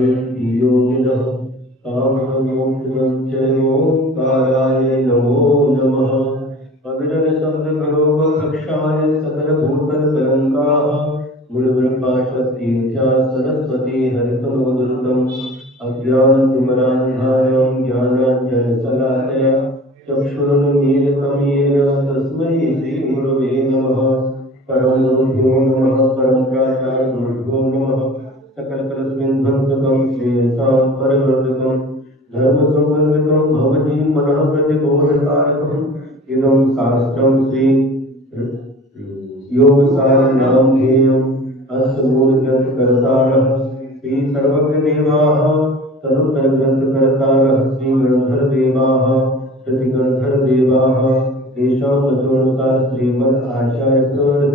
योगिनः काममोक्षदञ्चयोऽकाराय नमो नमः। अविरल शब्द खरोपभक्षाय सकलभूतलकलङ्काः मूलवृक्षाश्वत्थीर्था सरस्वती हरितमवधूतम् अज्ञानतिमरान्धानां ज्ञानाञ्जनशलाकया चक्षुरुन्मीलितं येन तस्मै श्रीगुरवे नमः। परं गुरुभ्यो नमः। परं प्राचार्यगुरुभ्यो नमः। सकलकलस्मिन् ध्वंसकं श्रेयसां परिवर्तकं धर्मसम्बन्धकं भवति मनः प्रतिबोधकारकम् इदं शास्त्रं श्री योगसारनामधेयम् अस्य मूलग्रन्थकर्तारः श्री सर्वज्ञदेवाः तदुत्तरग्रन्थकर्तारः श्री गणधरदेवाः श्रुतिगणधरदेवाः तेषां वचोनुसार श्रीमद् आचार्य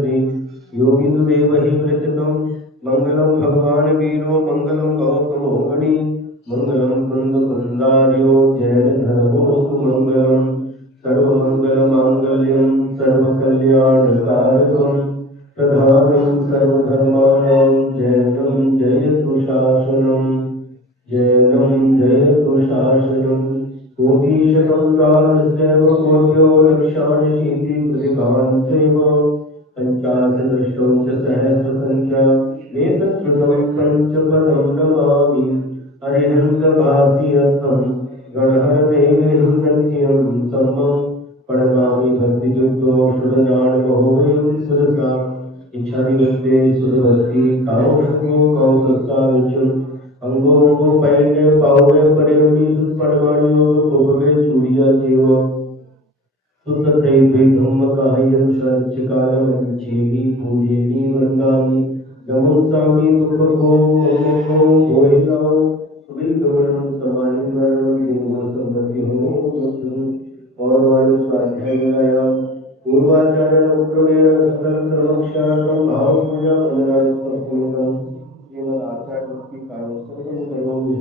श्री योगीन्द्रदेव हि विरचितं मंगलम भगवान वीरो मंगलम गौतमो गणि मंगलम कुंदकुंदार्यो जैन धर्मोस्तु मंगलम सर्वमंगलमांगल्यं सर्वकल्याणकारकं प्रधानं सर्वधर्माणां जयतं जयतु शासनं जयनं जयतु शासनं कोटिशतं सहस्रैव कोट्यो लक्षाणशीति प्रतिभान्तैव पञ्चाशदृष्टौ च सहस्रसङ्ख्या वेदश्रुतं पञ्चपदं नमामि अरिहन्तभासियत्वं गणहरदेहृदन्त्यं सम्मं प्रणमामि भक्तियुक्तो सुरजानमहोमयं सुरसा इच्छादिवृत्ते सुरवती कामशुको कौतत्साविचुम् अंगोंगो पैंडे पावे परियमी सुपरमाणियो भोगवे चूड़िया जीव सुततैवे धम्मकायं शरच्चकालमञ्चेवी पूजेवी वन्दामि नमोऽस्तामि दुःखको मोक्षो मोहितां सुविगमनं समाहिमरणं देवसम्मति हो और वायु स्वाध्यायायां पूर्वाचार्योक्तमेन सकलकर्मक्षाकं भावपूजा वन्दनास्तुतं श्रीमदाचार्यभक्तिकाव्यसर्वं करोमि।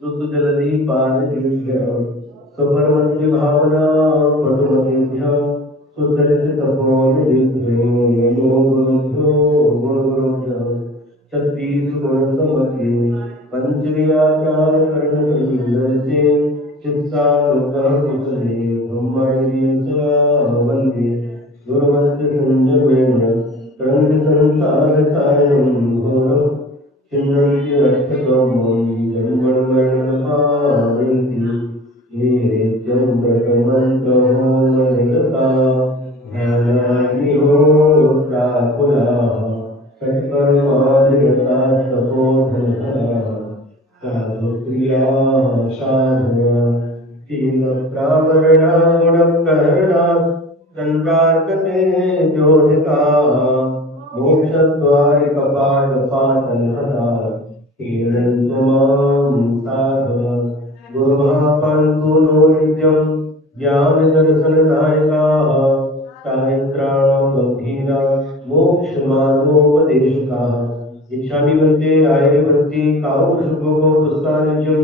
श्रुतजलधि पारदीभ्यः स्वपर्मस्य भावना मधुमतीभ्यः सुचरिततपोनिधिभ्यो नमो गुरुभ्यो गुरुगुरुभ्यः छत्तीसगुणसमन्विते पञ्चव्याचारकरणकर्मिणस्य चित्सानुग्रह कुशले ब्रह्मणीयसा वन्दे गुरुमस्य संयमेन क्रन्दिसंसारसारं घोरम् चिन्वन्ति अर्थकामं जन्ममरणपावन्ति ये नित्यं व्रतमन्तहो मनिरता ध्यानाग्निहोत्राकुलाः तत्कर्मादिरताः तपोधनः साधुप्रियाः साधना शीलप्रावरणा गुणप्रहरणा चन्द्रार्कते ज्योतिकाः मोक्षद्वारिकपाटपाटलहरा हीरन्तुमां साधव गुरुः पान्तु नो नित्यं ज्ञानदर्शनदायकाः साहित्राणो गम्भीरा मोक्षमार्गोपदेशकाः इच्छामि वन्दे आयुर्वन्ति कामसुखो पुस्तानिजं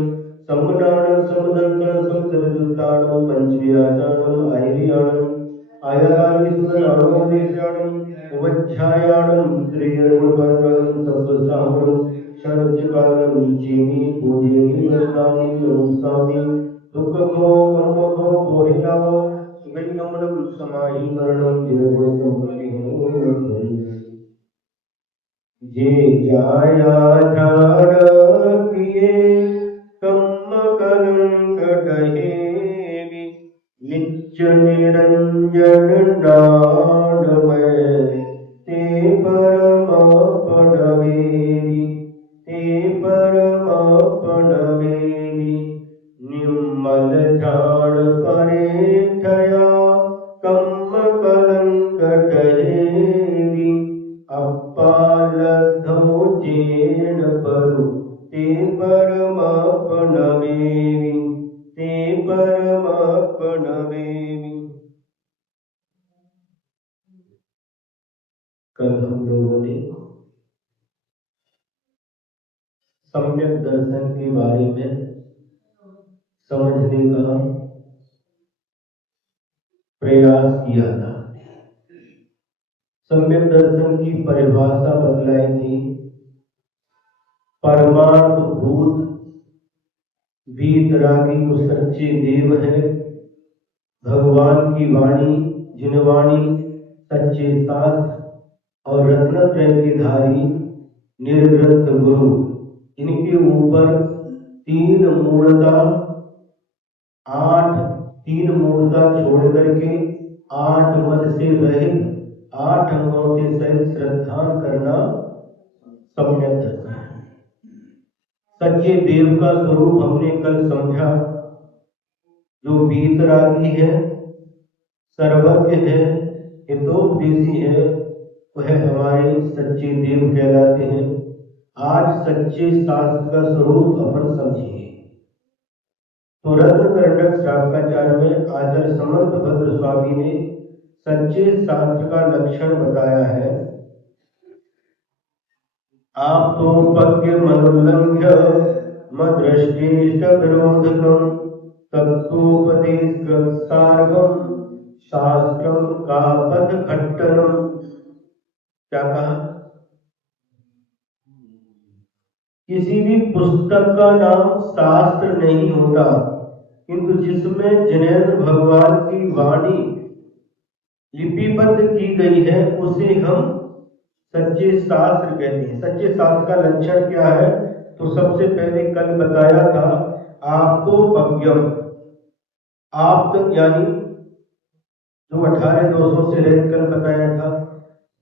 सम्मनानं समदन्तं समदर्जुतानं पञ्चव्याचारणम् आयर्याणम् आयानि सुतनामोदेशाणम् उपध्यायाणं त्रियर्मपर्णं सप्तसामनं शरच्चकालं चीनी पूजेनि वन्दामि नमस्कामि दुःखको कर्मको मोहिताः सुगमनं समाहिमरणं निर्गुणसम्पत्तिः जे जाया झाड़ किए कम कलंक कहेगी निरंजन नामय ते परमापण वेदी ते परमापण वेदी निर्मल ध्यान परेठया कम्म कलंक टहेवी अप्पालद्धो जेन परु ते परमापण वेदी ते परमापण वेदी। कल हम लोगों ने सम्यक दर्शन के बारे में समझने का प्रयास किया था। सम्यक दर्शन की परिभाषा बतलाई थी। परमार्थ भूत वीतरागी को सच्चे देव है, भगवान की वाणी जिनवाणी सच्चे शास्त्र और रत्नत्रय के धारी निर्ग्रंथ गुरु, इनके ऊपर तीन मूर्ता छोड़ करके 8 मद से रहित 8 अंगों से सहित श्रद्धा करना सम्यक दर्शन है। सच्चे देव का स्वरूप हमने कल समझा, जो वीतरागी है, सर्वज्ञ है, हितोपदेशी है, वह हमारे सच्चे देव कहलाते हैं। आज सच्चे शास्त्र का स्वरूप अपन समझेंगे। तो रत्नकरंडक शास्त्राचार्य में आचार्य समर्थ भद्र स्वामी ने सच्चे शास्त्र का लक्षण बताया है। आप तो पज्ञ मनोल्लंघ्य मदृष्टेष्ट विरोधकम तत्वोपदेशसारगम शास्त्रम का पथ खट्टनम। क्या कहा? किसी भी पुस्तक का नाम शास्त्र नहीं होता, किंतु जिसमें जिनेंद्र भगवान की वाणी लिपिबद्ध की गई है उसे हम सच्चे शास्त्र कहते हैं। सच्चे शास्त्र का लक्षण क्या है? तो सबसे पहले कल बताया था, आप तो पज्ञम, आप तो यानी जो 18 दोषों से रहित कल बताया था,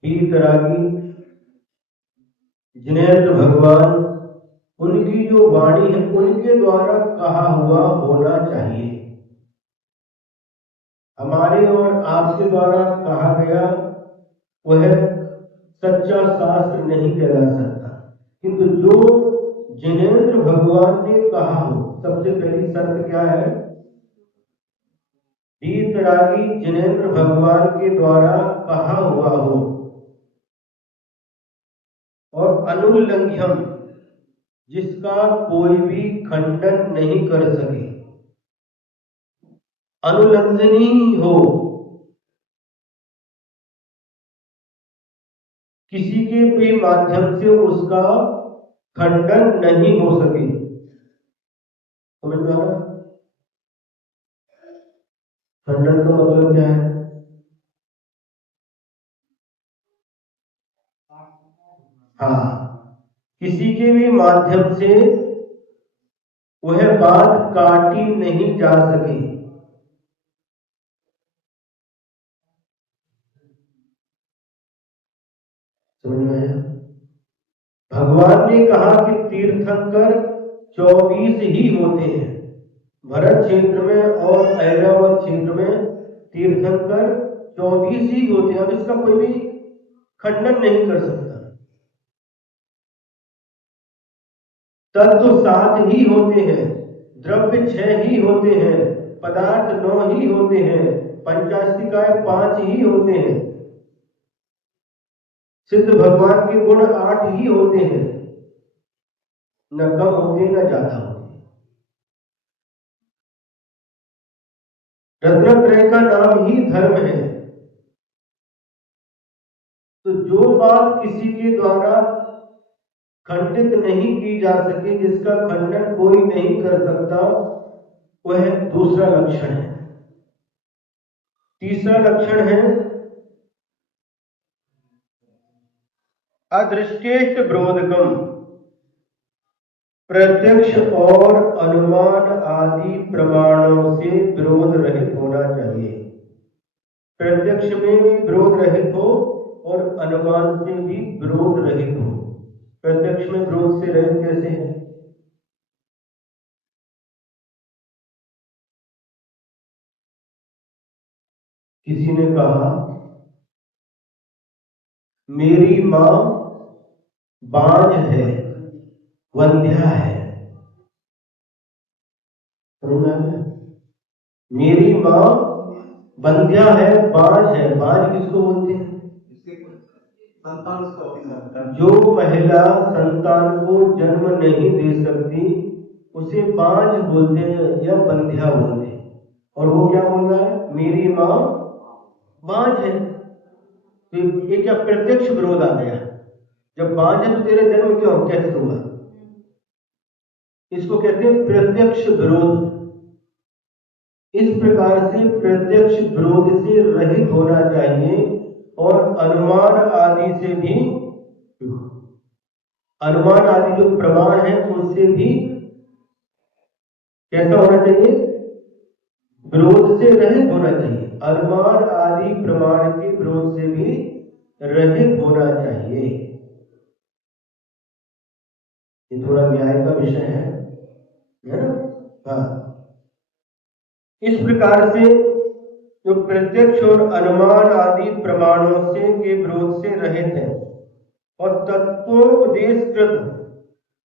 वीतरागी जिनेंद्र भगवान, उनकी जो वाणी है उनके द्वारा कहा हुआ होना चाहिए। हमारे और आपके द्वारा कहा गया वह सच्चा शास्त्र नहीं कहला सकता, किंतु जो जिनेंद्र भगवान ने कहा हो, सबसे पहली शर्त क्या है? वीतरागी जिनेंद्र भगवान के द्वारा कहा हुआ हो और अनुल्लंघ्यम, जिसका कोई भी खंडन नहीं कर सके, अनुलंघनीय हो, किसी के भी माध्यम से उसका खंडन नहीं हो सके। समझ में आ रहा? खंडन का मतलब क्या है? हाँ, किसी के भी माध्यम से वह बात काटी नहीं जा सके। समझ में आया? भगवान ने कहा कि तीर्थंकर 24 ही होते हैं। भरत क्षेत्र में और ऐरावत क्षेत्र में तीर्थंकर 24 ही होते हैं। अब इसका कोई भी खंडन नहीं कर सकता। तत्व 7 ही होते हैं, द्रव्य 6 ही होते हैं, पदार्थ 9 ही होते हैं, पंचास्तिकाय 5 ही होते हैं, सिद्ध भगवान के गुण 8 ही होते हैं, न कम होते न ज्यादा होते। रत्नत्रय का नाम ही धर्म है। तो जो बात किसी के द्वारा खंडित नहीं की जा सके, जिसका खंडन कोई नहीं कर सकता, वह दूसरा लक्षण है। तीसरा लक्षण है अदृष्टेष्ट विरोधकम, प्रत्यक्ष और अनुमान आदि प्रमाणों से विरोध रहित होना चाहिए। प्रत्यक्ष में भी विरोध रहित हो और अनुमान से भी विरोध रहित हो। प्रत्यक्ष में विरोध से रहित कैसे है? किसी ने कहा मेरी मां बांझ है, वंध्या है। मेरी मां वंध्या है, बांझ है। बांझ किसको बोलते हैं? जो महिला संतान को जन्म नहीं दे सकती उसे बांझ बोलते हैं या वंध्या बोलते हैं। और वो क्या बोल रहा है? मेरी मां बांझ है। तो ये क्या प्रत्यक्ष विरोध आ गया? जब बांझ है तो तेरा जन्म क्यों कैसे हुआ? इसको कहते हैं प्रत्यक्ष विरोध। इस प्रकार से प्रत्यक्ष विरोध से रहित होना चाहिए और अनुमान आदि से भी, अनुमान आदि जो प्रमाण है उससे भी कैसा होना चाहिए? विरोध से रहित होना चाहिए। अनुमान आदि प्रमाण के विरोध से भी रहित होना चाहिए। ये थोड़ा न्याय का विषय है ना? हाँ, इस प्रकार से जो प्रत्यक्ष और अनुमान आदि प्रमाणों से के विरोध से रहित है और तत्वोपदेशकृत,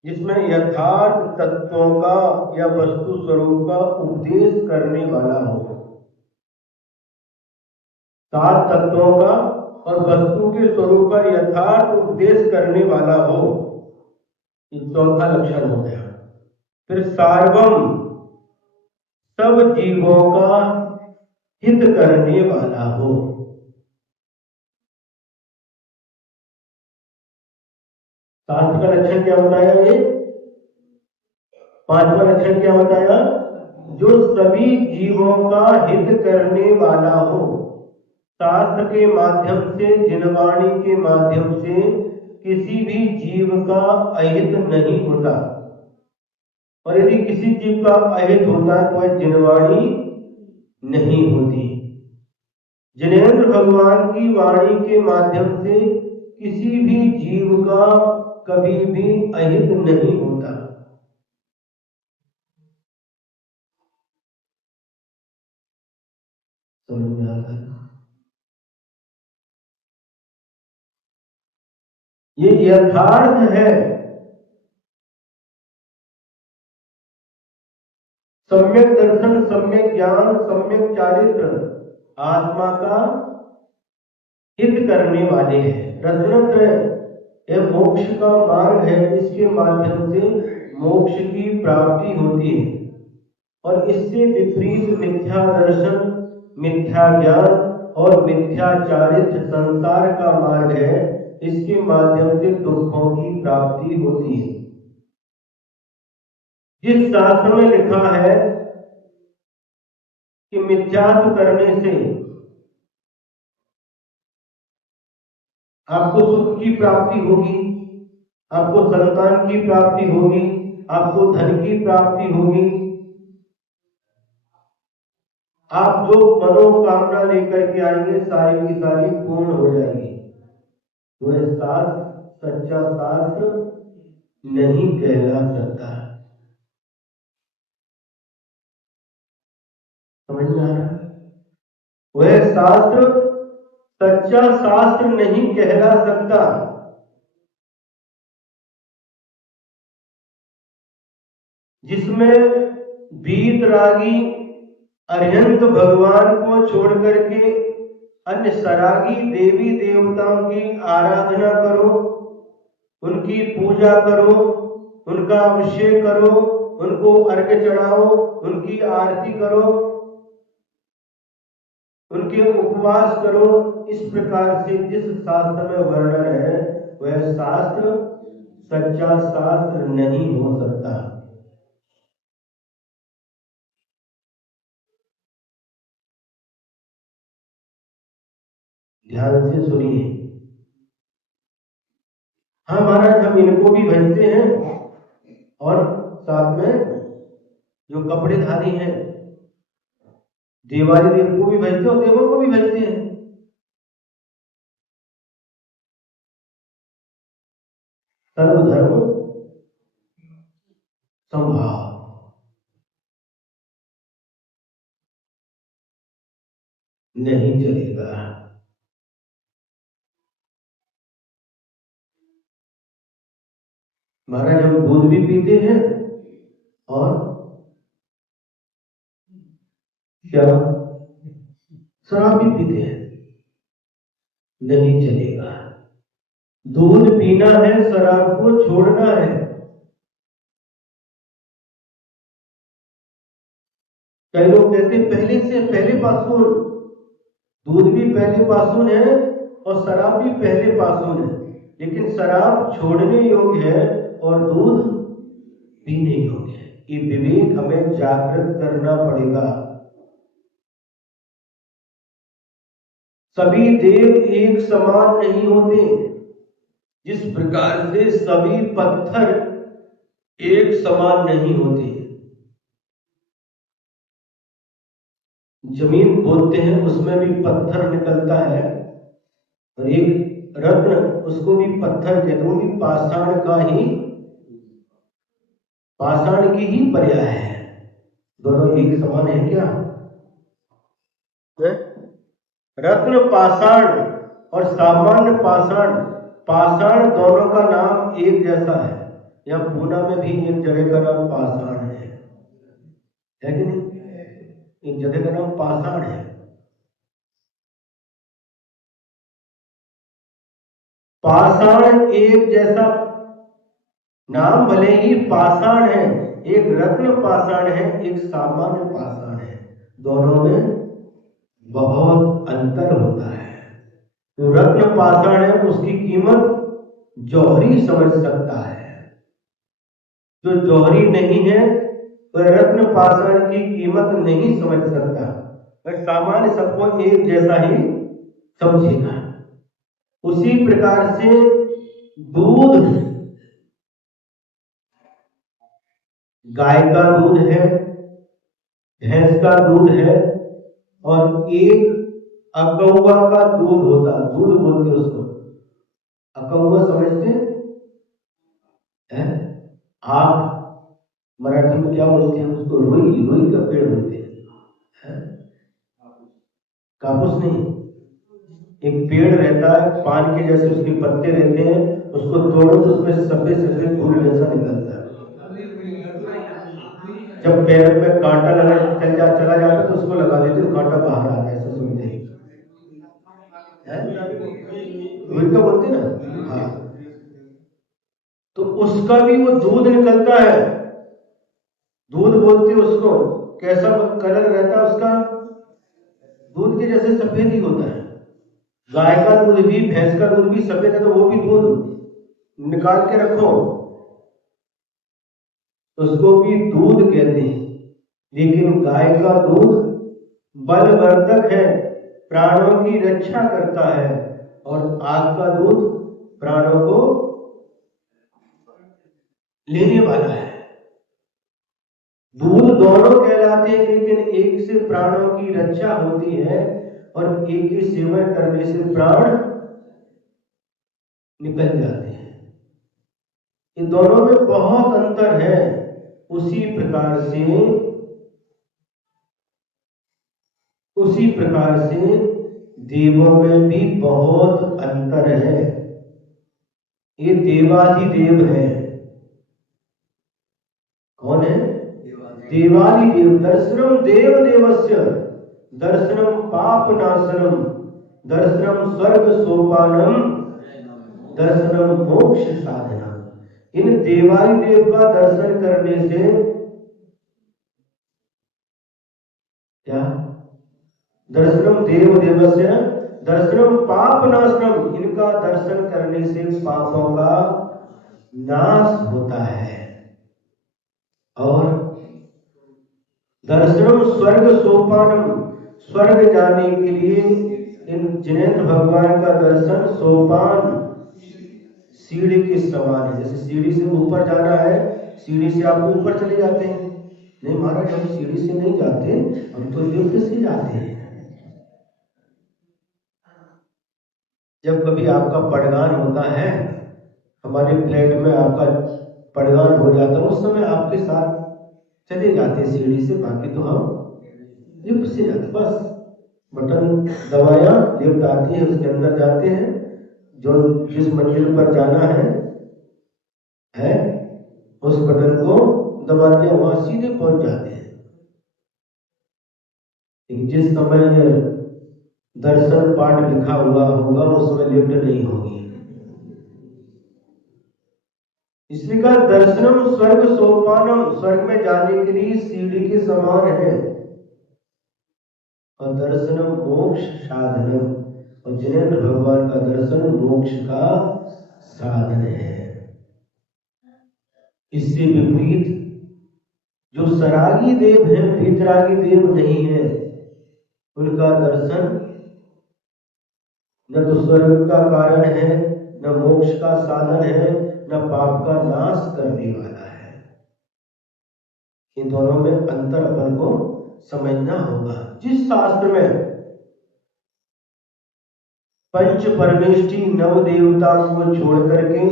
जिसमें यथार्थ तत्वों का या वस्तु स्वरूप का उपदेश करने वाला हो। 7 तत्वों का और वस्तु के स्वरूप का यथार्थ उपदेश करने वाला हो, ये चौथा लक्षण हो गया। फिर सार्वम, सब जीवों का हित करने वाला हो। शास्त्र का लक्षण क्या बताया? ये 5वां लक्षण क्या बताया? जो सभी जीवों का हित करने वाला हो। शास्त्र के माध्यम से, जिनवाणी के माध्यम से किसी भी जीव का अहित नहीं होता। और यदि किसी जीव का अहित होता है तो वह जिनवाणी नहीं होती। जिनेंद्र भगवान की वाणी के माध्यम से किसी भी जीव का कभी भी अहित नहीं होता। समझ में आता है? ये यथार्थ है। सम्यक दर्शन, सम्यक ज्ञान, सम्यक चारित्र आत्मा का हित करने वाले हैं। रत्नत्रय यह मोक्ष का मार्ग है, इसके माध्यम से मोक्ष की प्राप्ति होती है। और इससे विपरीत मिथ्या दर्शन, मिथ्या ज्ञान और मिथ्या चारित्र संसार का मार्ग है, इसके माध्यम से दुखों की प्राप्ति होती है। जिस शास्त्र में लिखा है कि मिथ्यात्व करने से आपको सुख की प्राप्ति होगी, आपको संतान की प्राप्ति होगी, आपको धन की प्राप्ति होगी, आप जो मनोकामना लेकर के आएंगे सारी की सारी पूर्ण हो जाएगी, तो यह शास्त्र सच्चा शास्त्र नहीं कहला सकता। समझ में आ रहा है? वह शास्त्र सच्चा शास्त्र नहीं कहला सकता। जिसमें वीतरागी अरिहंत भगवान को छोड़ करके अन्य सरागी देवी देवताओं की आराधना करो, उनकी पूजा करो, उनका अभिषेक करो, उनको अर्घ्य चढ़ाओ, उनकी आरती करो, उनके उपवास करो। इस प्रकार से जिस शास्त्र में वर्णन है वह शास्त्र सच्चा शास्त्र नहीं हो सकता। ध्यान से सुनिए। हाँ महाराज, हम इनको भी भजते हैं और साथ में जो कपड़ेधारी हैं देवादि देव को भी भजते और देवों को भी भजते हैं। सर्वधर्म समभाव। नहीं चलेगा। महाराज हम दूध भी पीते हैं और क्या शराब भी पीते हैं, नहीं चलेगा। दूध पीना है, शराब को छोड़ना है। कई लोग कहते हैं पहले पासून, दूध भी पहले पासून है और शराब भी पहले पासून है, लेकिन शराब छोड़ने योग्य है और दूध पीने योग्य है। ये विवेक हमें जागृत करना पड़ेगा। सभी देव एक समान नहीं होते। जिस प्रकार से सभी पत्थर एक समान नहीं होते। जमीन खोदते हैं उसमें भी पत्थर निकलता है, और एक रत्न उसको भी पत्थर कहते हैं, वो भी पाषाण की ही पर्याय है। दोनों एक समान है क्या? रत्न पाषाण और सामान्य पाषाण, पाषाण दोनों का नाम एक जैसा है। यहाँ पूना में भी एक जगह का नाम पाषाण है कि नहीं? एक जगह का नाम पाषाण है। पाषाण एक जैसा नाम भले ही पाषाण है, एक रत्न पाषाण है, एक सामान्य पाषाण है, दोनों में बहुत अंतर होता है। तो रत्न पाषाण है उसकी कीमत जौहरी समझ सकता है, जो जौहरी नहीं है वह रत्न पाषाण की कीमत नहीं समझ सकता। वह सामान्य सबको एक जैसा ही समझेगा। उसी प्रकार से दूध, गाय का दूध है, भैंस का दूध है, और एक अकौवा का दूध होता है, दूध बोलते उसको। अकौवा समझते हैं? आग मराठी में क्या बोलते हैं उसको? रुई, रुई का पेड़ बोलते हैं। कापूस नहीं, एक पेड़ रहता है पान के जैसे, उसके पत्ते रहते हैं, उसको तोड़ो तो उसमें सफेद सफेद फूल जैसा निकलता है। जब पैर में कांटा चला जाता है तो उसको लगा देते तो कांटा बाहर आता है, ऐसा सुनते हैं। रुई का बोलते ना? हाँ, तो उसका भी वो दूध निकलता है, दूध बोलते उसको। कैसा कलर रहता है उसका? दूध के जैसे सफेद ही होता है। गाय का दूध भी, भैंस का दूध भी सफेद है, तो वो भी दूध निकाल के रखो, उसको भी दूध कहते हैं। लेकिन गाय का दूध बलवर्धक है, प्राणों की रक्षा करता है, और आग का दूध प्राणों को लेने वाला है। दूध दोनों कहलाते हैं, लेकिन एक से प्राणों की रक्षा होती है और एक के सेवन करने से प्राण निकल जाते हैं। इन दोनों में बहुत अंतर है। उसी प्रकार से देवों में भी बहुत अंतर है। ये देवाधिदेव है। कौन है? देवाधिदेव। दर्शनम देव देवस्य, दर्शनम पाप नाशनम, दर्शनम स्वर्ग सोपानम, दर्शनम मोक्ष साधना। इन देवाधिदेव का दर्शन करने से क्या? दर्शनम देव देवस्य, दर्शनम पाप नाशनम, इनका दर्शन करने से पापों का नाश होता है। और दर्शनम स्वर्ग सोपानम, स्वर्ग जाने के लिए इन जिनेन्द्र भगवान का दर्शन सोपान, सीढ़ी के समान है। जैसे सीढ़ी से ऊपर जाना है, सीढ़ी से आप ऊपर चले जाते हैं, नहीं महाराज, हम सीढ़ी से नहीं जाते, हम तो लिफ्ट से जाते हैं। जब कभी आपका पड़गान होता है, हमारे फ्लैट में आपका पड़गान हो जाता है, उस समय आपके साथ चले जाते हैं सीढ़ी से, बाकी तो हम लिफ्ट से जाते। बस बटन दबाया, लिफ्ट आती है, उसके अंदर जाते हैं, जो जिस मंजिल पर जाना है उस बटन को दबा दिया, वहां सीधे पहुंच जाते हैं। जिस समय दर्शन पाठ लिखा हुआ होगा उस समय लिफ्ट नहीं होगी। इसलिए कहा दर्शनम स्वर्ग सोपानम, स्वर्ग में जाने के लिए सीढ़ी के समान है, और दर्शनम मोक्ष साधनम, और जिनेंद्र भगवान का दर्शन मोक्ष का साधन है। इससे विपरीत जो सरागी देव है, वीतरागी देव नहीं है, उनका दर्शन न तो स्वर्ग का कारण है, न मोक्ष का साधन है, न पाप का नाश करने वाला है। इन दोनों में अंतर अपन को समझना होगा। जिस शास्त्र में पंच परमेष्टि नव देवताओं को छोड़ करके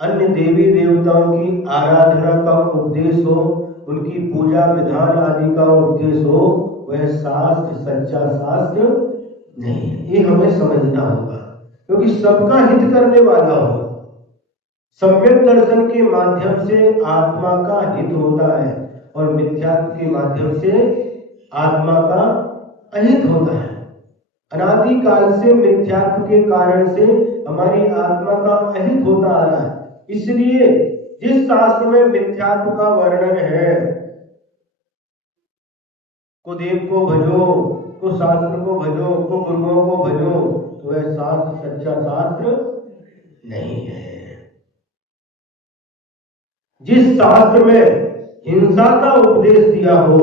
अन्य देवी देवताओं की आराधना का उपदेश हो, उनकी पूजा विधान आदि का उपदेश हो, वह शास्त्र सच्चा शास्त्र नहीं है। ये हमें समझना होगा, क्योंकि सबका हित करने वाला हो। सम्यक दर्शन के माध्यम से आत्मा का हित होता है, और मिथ्यात्व के माध्यम से आत्मा का अहित होता है। अनादि काल से मिथ्यात्व के कारण से हमारी आत्मा का अहित होता आ रहा है। इसलिए जिस शास्त्र में मिथ्यात्व का वर्णन है, को देव को भजो, को शास्त्र को भजो, को गुरुओं को भजो, तो वह शास्त्र सच्चा शास्त्र नहीं है। जिस शास्त्र में हिंसा का उपदेश दिया हो,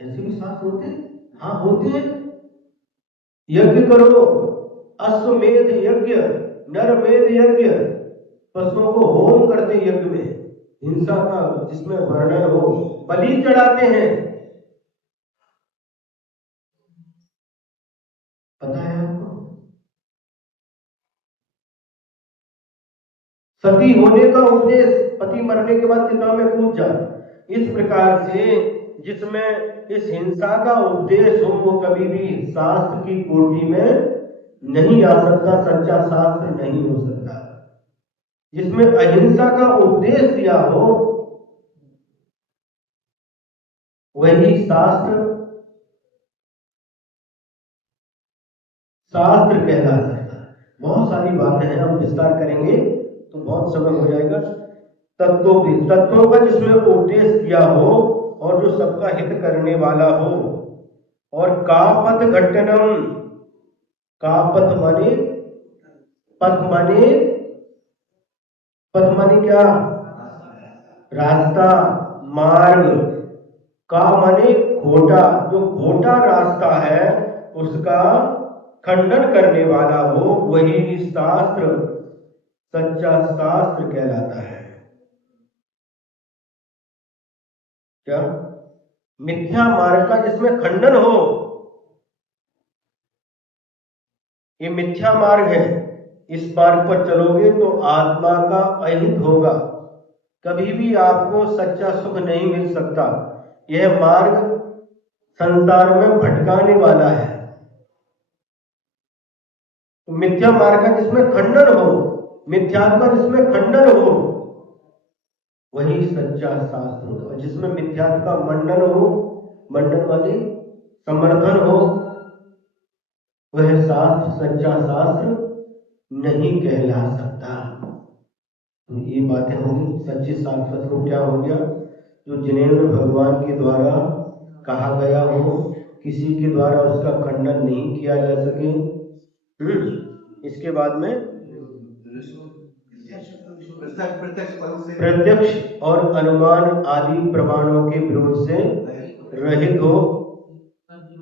ऐसे भी शास्त्र होते हैं, हाँ होते हैं। यज्ञ करो, अश्वमेध यज्ञ, नरमेध यज्ञ, पशुओं को होम करते यज्ञ में, हिंसा का जिसमें वर्णन हो, बलि चढ़ाते हैं, पता है आपको। सती होने का उपदेश, पति मरने के बाद चिता में कूद जा, इस प्रकार से जिसमें इस हिंसा का उपदेश हो, वो कभी भी शास्त्र की कोटि में नहीं आ सकता, सच्चा शास्त्र नहीं हो सकता। जिसमें अहिंसा का उपदेश दिया हो, वही शास्त्र कहला सकता है। बहुत सारी बातें हैं, हम विस्तार करेंगे तो बहुत समय हो जाएगा। तत्वों का जिसमें उपदेश दिया हो, और जो सबका हित करने वाला हो, और कापथ घट्टनम, कापथ माने पथ माने, पथ माने क्या, रास्ता, मार्ग, का माने खोटा, जो खोटा रास्ता है उसका खंडन करने वाला हो, वही शास्त्र सच्चा शास्त्र कहलाता है। क्या मिथ्या मार्ग का जिसमें खंडन हो, ये मिथ्या मार्ग है, इस मार्ग पर चलोगे तो आत्मा का अहित होगा, कभी भी आपको सच्चा सुख नहीं मिल सकता। यह मार्ग संसार में भटकाने वाला है। तो मिथ्या मार्ग का जिसमें खंडन हो, मिथ्यात्व का जिसमें खंडन हो, वही सच्चा शास्त्र होगा। जिसमें मिथ्यात्व का मंडन हो, मंडन माने समर्थन हो, वह शास्त्र सच्चा शास्त्र नहीं कहला सकता। तो ये बातें होंगी। सच्चे शास्त्र को क्या हो गया, जो जिनेंद्र भगवान के द्वारा कहा गया हो, किसी के द्वारा उसका खंडन नहीं किया जा सके। इसके बाद में प्रत्यक्ष और अनुमान आदि प्रमाणों के विरोध से रहित हो,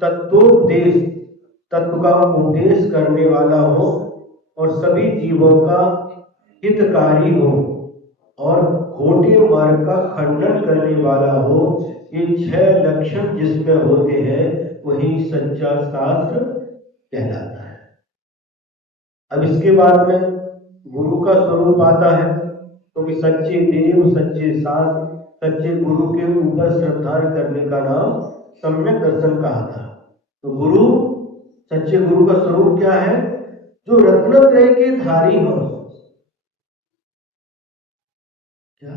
तत्वोपदेश, तत्व का उपदेश करने वाला हो, और सभी जीवों का हितकारी हो, और खोटे मार्ग का खंडन करने वाला हो। ये 6 लक्षण जिसमें होते हैं वही सच्चा शास्त्र कहलाता है। अब इसके बाद में गुरु का स्वरूप आता है, क्योंकि सच्चे देव, सच्चे शास्त्र, सच्चे गुरु के ऊपर श्रद्धा करने का नाम सम्यक दर्शन कहा था। तो गुरु, सच्चे गुरु का स्वरूप क्या है? जो रत्नत्रय के धारी हो। क्या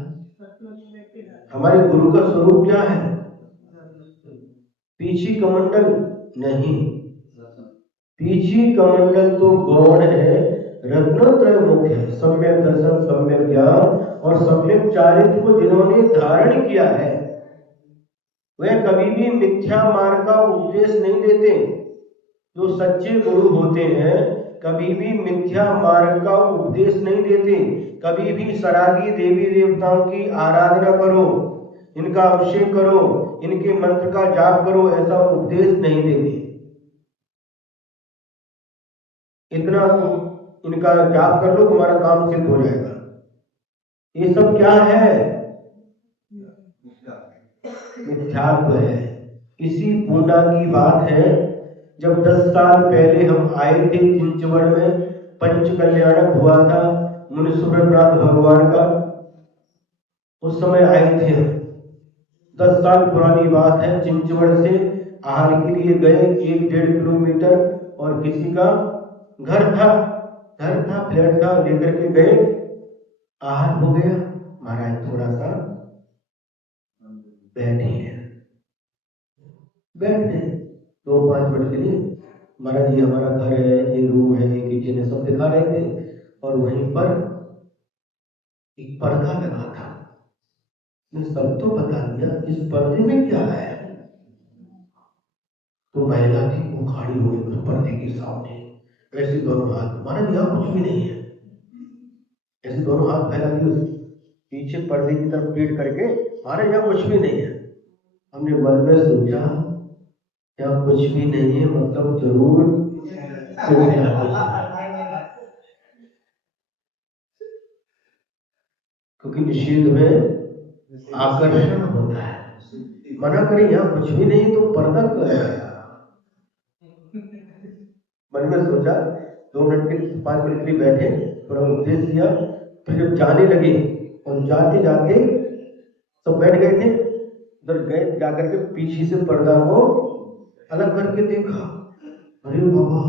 हमारे गुरु का स्वरूप क्या है? पीछी कमंडल नहीं, पीछी कमंडल तो गौण है, रत्नत्रय मुख्य है। सम्यक दर्शन, सम्यक ज्ञान और सम्यक चारित्र को जिन्होंने धारण किया है वह कभी भी मिथ्या मार्ग का उपदेश नहीं देते। जो सच्चे गुरु होते हैं कभी भी मिथ्या मार्ग का उपदेश नहीं देते। कभी भी सरागी देवी देवताओं की आराधना करो, इनका अभिषेक करो, इनके मंत्र का जाप करो, ऐसा उपदेश नहीं देते। इतना इनका जाप कर लो तुम्हारा काम सिद्ध हो जाएगा। ये सब क्या है? मिथ्यात्व है। इसी पूना की बात है, जब 10 साल पहले हम आए थे चिंचवड़ में, पंच कल्याणक हुआ था मुनि सुब्रतनाथ भगवान का, उस समय आए थे हम। 10 साल पुरानी बात है। चिंचवड़ से आहार के लिए गए 1-1.5 किलोमीटर, और किसी का घर था, फ्लैट था, लेकर के गए। आहार हो गया, महाराज थोड़ा सा बैठिए। बैठ गए 2-5 मिनट के लिए। महाराज जी हमारा घर है, ये रूम है, ये किचन है, सब दिखा रहे थे। और वहीं पर एक पर्दा लगा था। मैं सब तो बता दिया, इस पर्दे में क्या है? तो महिला थी, वो खड़ी हुई उस पर्दे के सामने, ऐसे दोनों हाथ, महाराज यहाँ कुछ भी नहीं है, ऐसे दोनों हाथ फैला दिए पीछे पर्दे की तरफ पीट करके, महाराज यहाँ कुछ भी नहीं है। हमने मन में सोचा यहाँ कुछ भी नहीं है, मतलब जरूर कुछ ना कुछ है। क्योंकि निषेध में आकर्षण होता है। मना करें यहाँ कुछ भी नहीं तो पर्दा क्यों लगाया? मन में सोचा, 2 मिनट के 5 मिनट के लिए बैठे, थोड़ा उपदेश दिया, फिर जब जाने लगे और जाते जाते सब बैठ गए थे, उधर गए, जाकर के पीछे से पर्दा को अलग करके देखा। अरे बाबा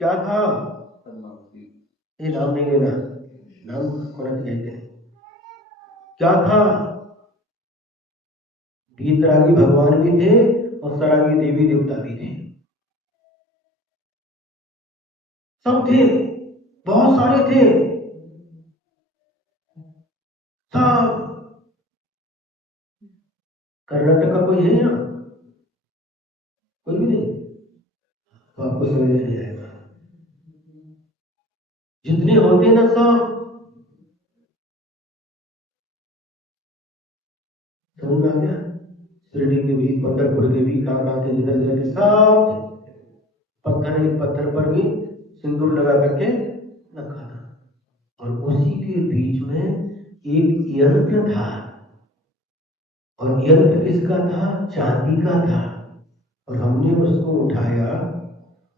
क्या था? ये नाम नहीं लेना, नाम होना चाहिए। क्या था? वीतरागी भगवान भी थे और सरागी देवी देवता भी थे, सब थे, बहुत सारे थे सब। कर्नाटक का कोई है यहाँ? कोई भी नहीं, तो आपको समझ में नहीं आएगा। जितने होते ना सब, समझ में आ गया? शिरडी के भी, पंढरपुर के भी, कहाँ के, जिधर जिधर के सब पत्थर, एक पत्थर पर भी सिंदूर लगा करके रखा था। और उसी के बीच में एक यंत्र था, और यंत्र किसका था? चांदी का था। और हमने उसको उठाया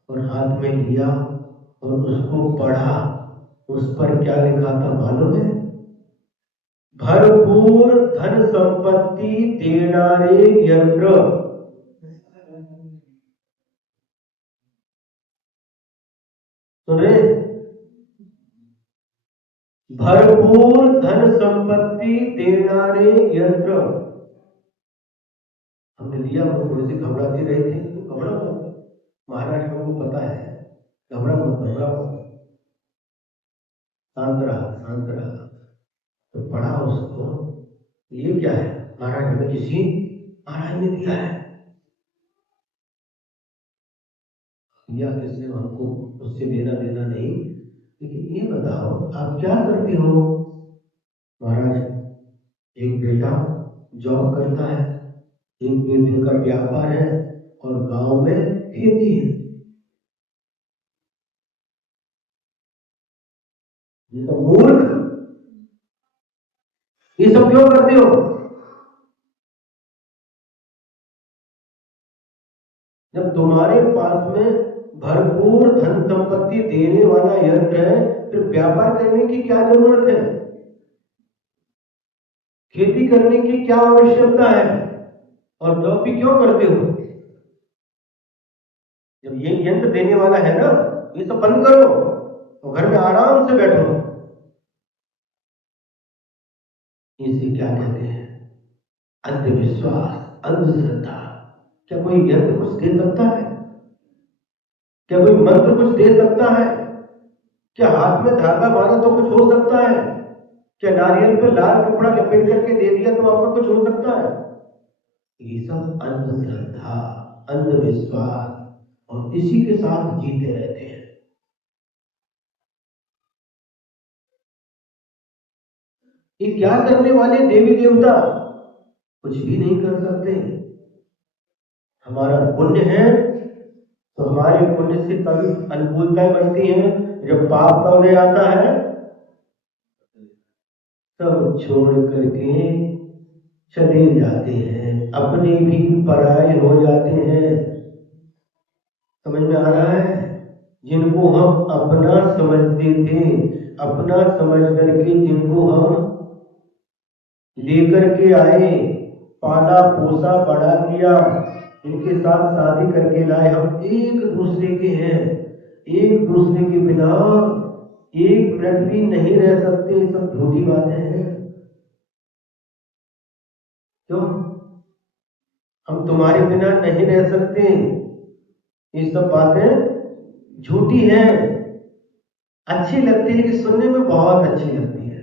और हाथ में लिया और उसको पढ़ा। उस पर क्या लिखा था मालूम है? भरपूर धन संपत्ति देनारे यंत्र। सुन रहे? भरपूर धन संपत्ति देनारे यंत्र। हमने लिया, वो थोड़े से घबराते रहे थे, तो घबरा मत, महाराज को पता है, घबरा मत, घबरा मत, शांत रहा, शांत रहा। तो पढ़ा उसको, ये क्या है? महाराज हमें किसी महाराज ने दिया है। या किसी हमको उससे देना देना नहीं, लेकिन ये बताओ आप क्या करते हो? महाराज एक बेटा जॉब करता है, एक बेटे का व्यापार है, और गांव में खेती है। ये तो मूर्ख ये सब क्यों करते हो? जब तुम्हारे पास में भरपूर धन संपत्ति देने वाला यंत्र है, फिर व्यापार करने की क्या जरूरत है? खेती करने की क्या आवश्यकता है? और जॉब भी क्यों करते हो? जब ये यंत्र देने वाला है ना, ये सब बंद करो तो घर में आराम से बैठो। इसे क्या कहते हैं? अंधविश्वास, अंधश्रद्धा। क्या कोई यंत्र कुछ दे सकता है? क्या कोई मंत्र कुछ दे सकता है? क्या हाथ में धागा बांधा तो कुछ हो सकता है? क्या नारियल पे लाल कपड़ा लपेट करके दे दिया तो आपको कुछ हो सकता है? ये सब अंधश्रद्धा, अंधविश्वास, और इसी के साथ जीते रहते हैं। ये क्या करने वाले देवी देवता? कुछ भी नहीं कर सकते। हमारा पुण्य है तो हमारे पुण्य से कभी अनुकूलताएं बनती हैं। जब पाप का उदय आता है, सब छोड़ करके चले जाते हैं, अपने भी पराये हो जाते हैं। समझ में आ रहा है? जिनको हम अपना समझते थे, अपना समझ करके जिनको हम लेकर के आए, पाला पोसा बड़ा किया, इनके साथ शादी करके लाए, हम एक दूसरे के हैं। एक दूसरे के बिना एक मिनट भी नहीं रह सकते। ये सब झूठी बातें हैं। क्यों? हम तुम्हारे बिना नहीं रह सकते, ये सब बातें झूठी हैं। अच्छी लगती है, लेकिन सुनने में बहुत अच्छी लगती है।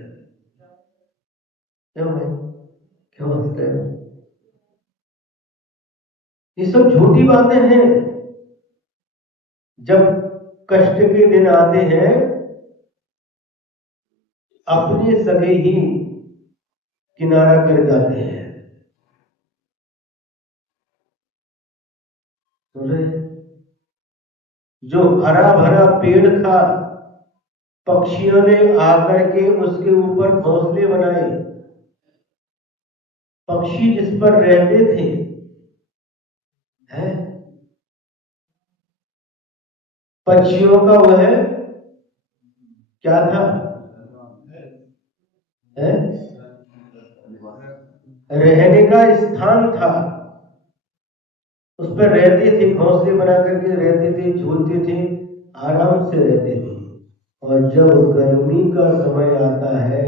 क्यों भाई? क्यों हंसते हो? ये सब झूठी बातें हैं। जब कष्ट के दिन आते हैं, अपने सगे ही किनारा कर जाते हैं। सुन रहे? जो हरा भरा पेड़ था, पक्षियों ने आकर के उसके ऊपर घोंसले बनाए। पक्षी जिस पर रहते थे, है पक्षियों का वह क्या था? है रहने का स्थान था। उस पर रहते थे, घोंसले बना करके रहते थे, झूलते थे, आराम से रहते थे। और जब गर्मी का समय आता है,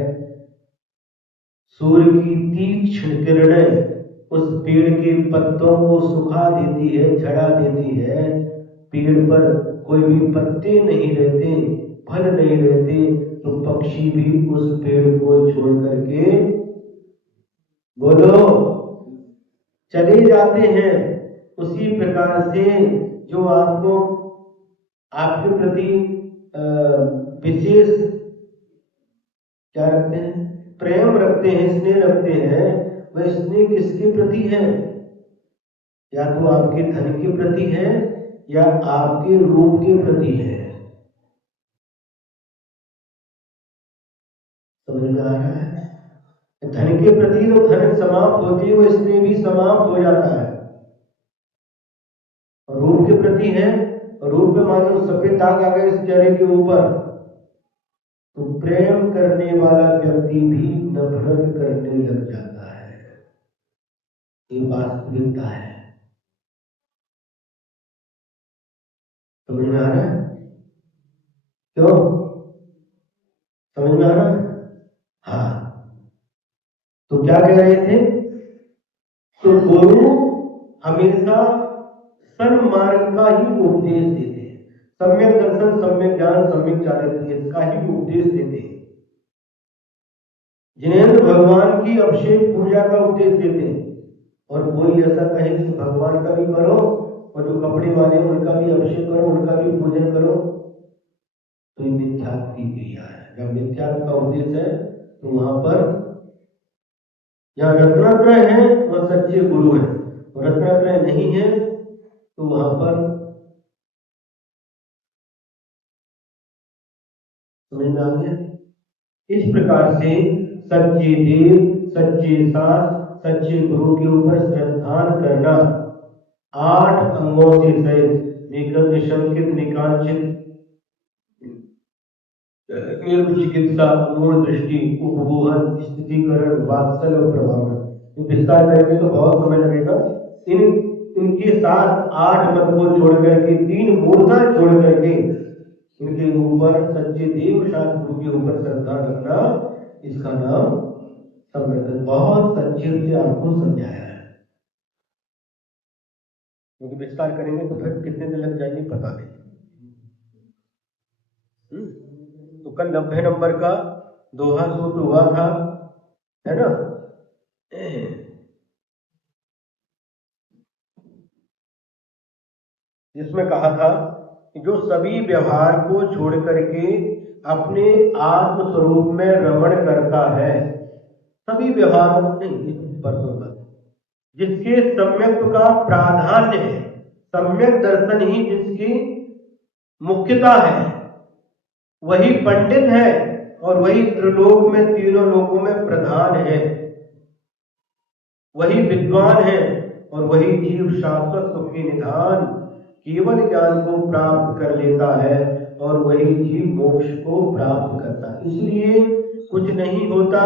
सूर्य की तीक्ष्ण किरणें उस पेड़ के पत्तों को सुखा देती है, झड़ा देती है। पेड़ पर कोई भी पत्ते नहीं रहते, फल नहीं रहते, तो पक्षी भी उस पेड़ को छोड़ करके, बोलो, चले जाते हैं। उसी प्रकार से जो आपको, आपके प्रति विशेष क्या रखते हैं? प्रेम रखते हैं, स्नेह रखते हैं। वह स्नेह किसके प्रति है? या तो आपके धन के प्रति है, या आपके रूप के प्रति है। समझ में आ रहा है? धन के प्रति तो धन समाप्त होती है, वो स्नेह भी समाप्त हो जाता है। और रूप के प्रति है, रूप में मान लो सफेद दाग आ गए इस चेहरे के ऊपर, तो प्रेम करने वाला व्यक्ति भी नफरत करने लग जाता है। ये वास्तविकता है। समझ में आ रहा है? क्यों? समझ में आ रहा है? हाँ। तो क्या कह रहे थे? तो गुरु हमेशा सन्मार्ग का ही उपदेश देते हैं। सम्यक दर्शन, सम्यक ज्ञान, सम्यक चारित्र्य, इसका ही उपदेश देते हैं। जिनेंद्र भगवान की अभिषेक पूजा का उपदेश देते हैं। और कोई ऐसा कहे कि भगवान का भी करो, और जो कपड़े वाले हैं उनका भी अभिषेक करो, उनका भी पूजन करो, तो ये मिथ्यात्व की क्रिया है। जब मिथ्यात्व का उपदेश है, तो वहां पर जहाँ रत्नात्रय है वह सच्चे गुरु है, और रत्नात्रय नहीं है तो वहां पर, समझ में आ गया? इस प्रकार से सच्ची देव, सच्ची सास, सच्चे गुरु के ऊपर श्रद्धा करना, 8 अंगों से सहित निकल निशंकित निकांक्षित चिकित्सा, मूल दृष्टि, उपगोहन, स्थितिकरण, वात्सल्य और प्रभावना। विस्तार करेंगे तो बहुत समय लगेगा। इनके साथ 8 पद को छोड़ करके 3 मूर्धा छोड़ करके इनके ऊपर सच्चे देव शास्त्र के ऊपर श्रद्धा रखना, इसका नाम संवेदन। बहुत संक्षेप से आपको समझाया है, क्योंकि विस्तार करेंगे तो फिर कितने दिन लग जाएंगे पता नहीं। तो कल 90 नंबर का दोहा सूत्र हुआ था, है ना? जिसमें कहा था कि जो सभी व्यवहार को छोड़ करके अपने आत्म स्वरूप में रमण करता है, सभी व्यवहारों नहीं, जिसके सम्यक्त्व का प्राधान्य है, सम्यक दर्शन ही जिसकी मुख्यता है, वही पंडित है और वही त्रिलोक में, तीनों लोकों में प्रधान है, वही विद्वान है और वही जीव शाश्वत सुख के निधान केवल ज्ञान को प्राप्त कर लेता है और वही जीव मोक्ष को प्राप्त करता है। इसलिए कुछ नहीं होता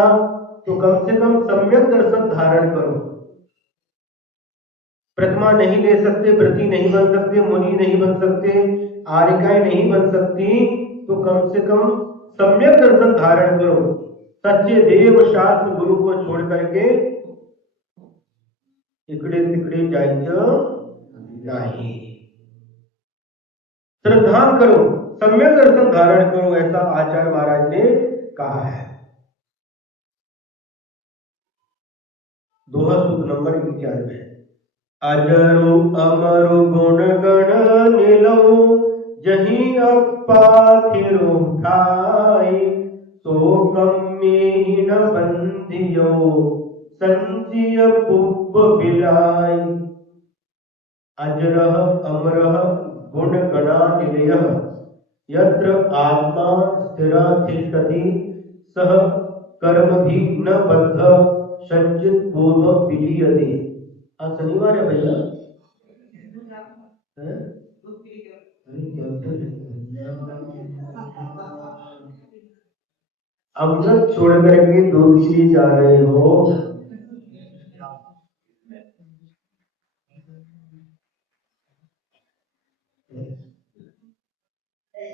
तो कम से कम सम्यक दर्शन धारण करो। प्रतिमा नहीं ले सकते, व्रती नहीं बन सकते, मुनि नहीं बन सकते, आर्यिकाएं नहीं बन सकती, तो कम से कम सम्यक दर्शन धारण करो। सच्चे देव शास्त्र गुरु को छोड़ करके इकड़े तिकड़े जाइए नहीं। श्रद्धा करो, सम्यक दर्शन धारण करो, ऐसा आचार्य महाराज ने कहा है। दोहा सूत्र नंबर 91। अजरु अमरु गुण गण निलो, जही अपाथिरो ठाई, सो कम्मे न बंधियो, संचिय पुब्ब बिलाई। अजरः अमरः गुण गणा निलयः, यत्र आत्मा स्थिरा तिष्ठति, सह कर्म भी न बद्ध, संचित पूर्व विलीयते। आज शनिवार है भैया, अमृत छोड़ करके दूध के लिए जा रहे हो।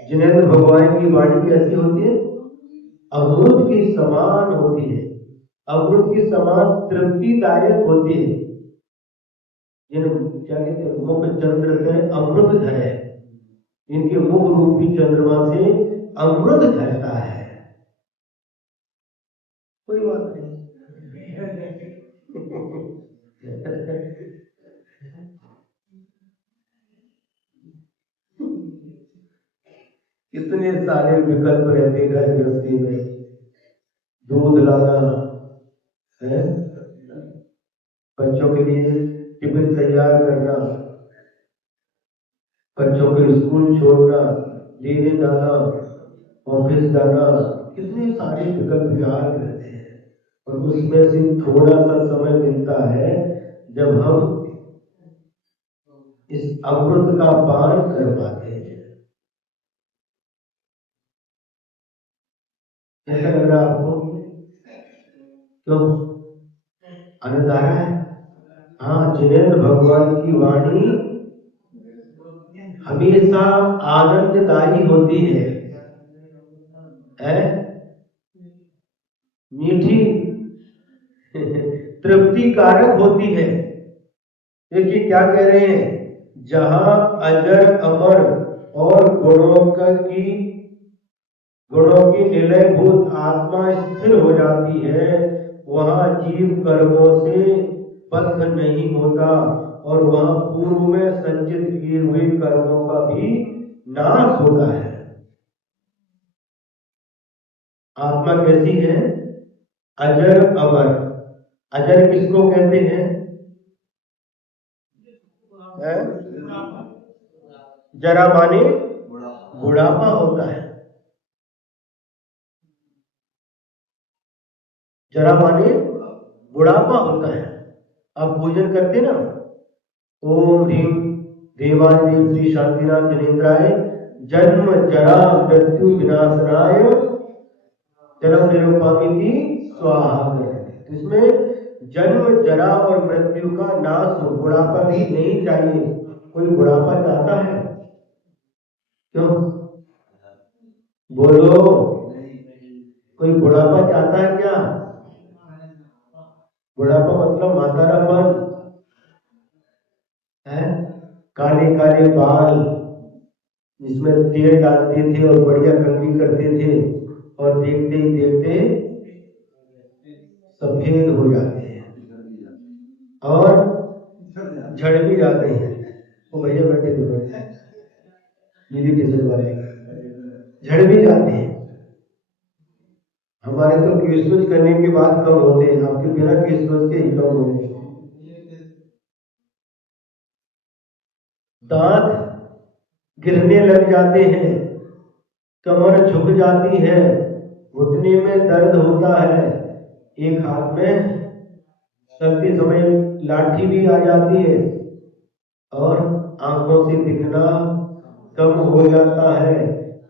जिनेंद्र भगवान की वाणी कैसी होती है? अमृत के समान होती है, अमृत के समान तृप्तिदायक होती है। जिन क्या कहते हैं, मुख चंद्र से अमृत झरे, इनके मुख रूपी चंद्रमा से अमृत झरता है। कोई बात नहीं। कितने सारे विकल्प रहते घर गृहस्थी में। दूध लाना है, बच्चों के लिए टिफिन तैयार करना, बच्चों के स्कूल छोड़ना, लेने जाना, ऑफिस जाना, कितने सारे विकल्प विहार रहते हैं। और उसमें से थोड़ा सा समय मिलता है जब हम इस अमृत का पान कर पाते हैं। कैसा लग रहा आपको? क्यों आनंद आ रहा है? हाँ, जिनेंद्र भगवान की वाणी हमेशा आनंददायी होती है, मीठी, तृप्तिकारक होती है। देखिए क्या कह रहे हैं, जहां अजर अमर और गुणों की निलयभूत आत्मा स्थिर हो जाती है, वहां जीव कर्मों से बद्ध नहीं होता और वहां पूर्व में संचित किए हुए कर्मों का भी नाश होता है। आत्मा कैसी है? अजर अमर। अजर किसको कहते हैं? जरा माने बुढ़ापा होता है। जरा माने बुढ़ापा होता है। आप पूजन करते ना, ओम ह्रीम देवादिदेव श्री शांतिनाथ जनेन्द्राय जन्म जरा मृत्यु विनाशनाय जन्म निरुपामिति स्वाहा करते हैं। तो इसमें जन्म जरा और मृत्यु का नाश हो, बुढ़ापा भी नहीं चाहिए। कोई बुढ़ापा चाहता है? क्यों बोलो, कोई बुढ़ापा चाहता है क्या? बुढ़ापा मतलब मातारापन है, काले काले बाल जिसमें तेल डालते थे और बढ़िया कंघी करते थे और देखते ही देखते सफेद हो जाते हैं और झड़ भी जाते हैं। वो भैया बैठे थे नीली टी-शर्ट वाले, झड़ भी जाते हैं। हमारे तो केश करने के बाद कम होते हैं, आपके बिना केश के ही कम होंगे। दांत गिरने लग जाते हैं, कमर झुक जाती है, घुटने में दर्द होता है, एक हाथ में चलते समय लाठी भी आ जाती है और आंखों से दिखना कम हो जाता है,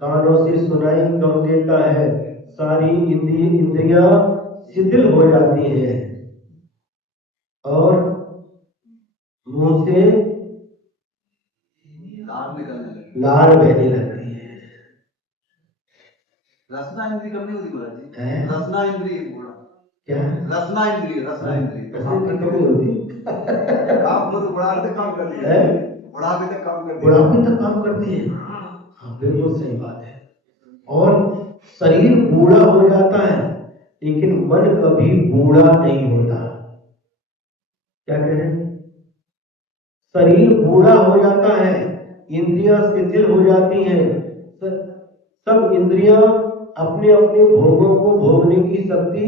कानों से सुनाई कम देता है, सारी इंद्रियां शिथिल हो जाती है और मुंह से लार बहने लगती है। रसना इंद्री कम नहीं होती बोला जी? रसना इंद्री बोला क्या? रसना इंद्री कमी होती काम को तो बुढ़ापे तक काम करती है, बुढ़ापे तक काम करती है। हाँ बिल्कुल सही बात है। और शरीर बूढ़ा हो जाता है लेकिन मन कभी बूढ़ा नहीं होता। क्या कह रहे हैं? शरीर बूढ़ा हो जाता है, इंद्रियां शिथिल हो जाती हैं, सब इंद्रियां अपने अपने भोगों को भोगने की शक्ति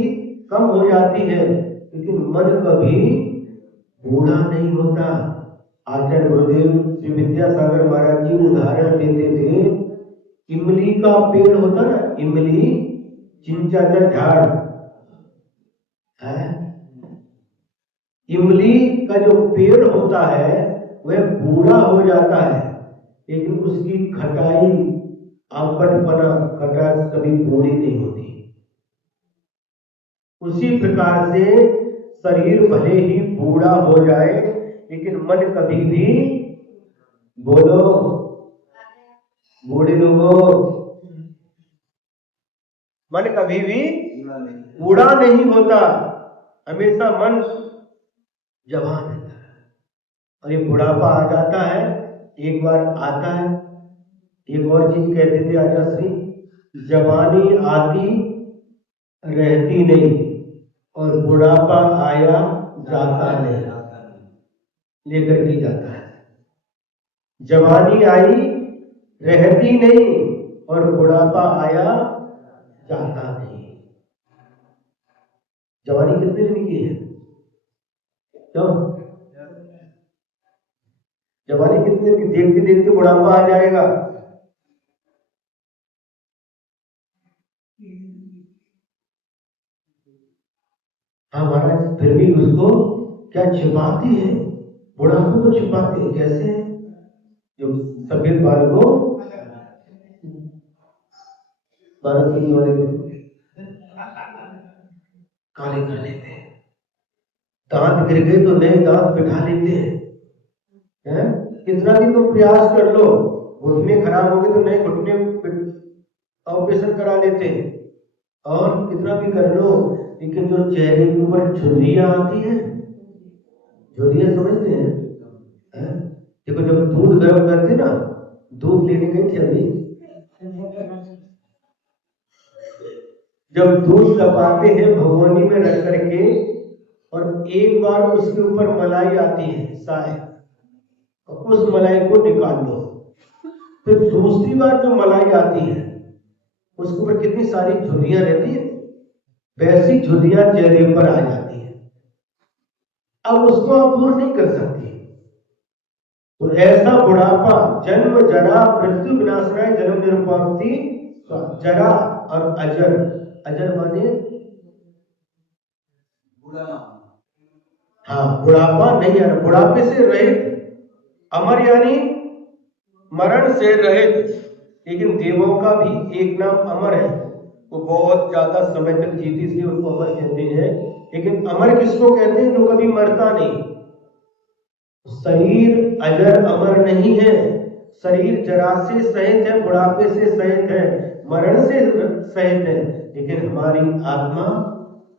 कम हो जाती है, लेकिन मन कभी बूढ़ा नहीं होता। आचार्य गुरुदेव श्री विद्यासागर महाराज जी उदाहरण देते थे, इमली का पेड़ होता ना, इमली चिंचा का झाड़ है, इमली का जो पेड़ होता है वह बूढ़ा हो जाता है लेकिन उसकी खटाई आंबटपना खटास कभी बूढ़ी नहीं होती। उसी प्रकार से शरीर भले ही बूढ़ा हो जाए लेकिन मन कभी भी, बोलो बूढ़े लोगों, मन कभी भी बूढ़ा नहीं होता, हमेशा मन जवान रहता है। और ये बुढ़ापा आ जाता है, एक बार आता है। एक और चीज कहते थे आचार्य श्री, जवानी आती रहती नहीं और बुढ़ापा आया जाता नहीं, लेकर के जाता है। जवानी आई रहती नहीं और बुढ़ापा आया जाता नहीं। जवानी कितने दिन की है? क्यों? जवानी कितने दिन? देखते देखते बुढ़ापा आ जाएगा। हाँ महाराज, फिर भी उसको क्या छिपाती है, बुढ़ापे को छिपाती है। कैसे? जो सफेद बाल को काले कर लेते हैं, दांत गिर गए तो नए दांत बिठा लेते हैं। कितना भी तुम प्रयास कर लो, घुटने खराब हो गए तो नए घुटने ऑपरेशन करा लेते हैं, और कितना भी कर लो, लेकिन जो चेहरे के ऊपर झुर्रियां आती है, झुर्रियां समझते हैं? देखो जब दूध गर्म करते ना, दूध लेने गए थे अभी, जब दूध तपाते हैं भगोनी में रख करके और एक बार उसके ऊपर मलाई आती है साय, उस मलाई को निकाल लो, फिर दूसरी बार जो मलाई आती है उसके ऊपर कितनी सारी झुर्रियां रहती है, वैसी झुर्रियां चेहरे पर आ जाती है। अब उसको आप दूर नहीं कर सकती। तो ऐसा बुढ़ापा जन्म जरा मृत्यु विनाशनाय जन्म निरुपामिति, जरा और अजर, अजर माने हाँ, बुढ़ापा नहीं आना, बुढ़ापे से रहित, अमर यानी मरण से रहित। लेकिन देवों का भी एक नाम अमर है, वो बहुत ज्यादा समय तक जीते इसलिए उनको अमर कहते हैं। लेकिन अमर किसको कहते हैं? जो कभी मरता नहीं। शरीर अजर अमर नहीं है, शरीर जरा से सहित है, बुढ़ापे से सहित है, मरण से सहित है, लेकिन हमारी आत्मा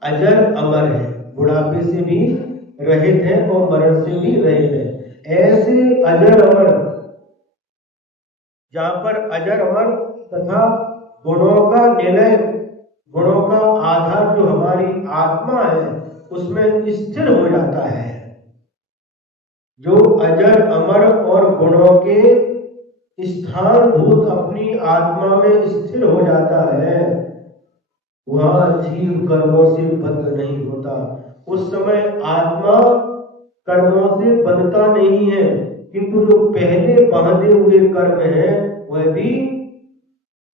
अजर अमर है, बुढ़ापे से भी रहित है और मरण से भी रहित है। ऐसे अजर अमर, जहां पर अजर अमर तथा गुणों का निलय, गुणों का आधार जो हमारी आत्मा है उसमें स्थिर हो जाता है, जो अजर अमर और गुणों के स्थान भूत अपनी आत्मा में स्थिर हो जाता है, वह जीव कर्मों से बंध नहीं होता। उस समय आत्मा कर्मों से बंधता नहीं है, किंतु जो पहले बांधे हुए कर्म है वह भी,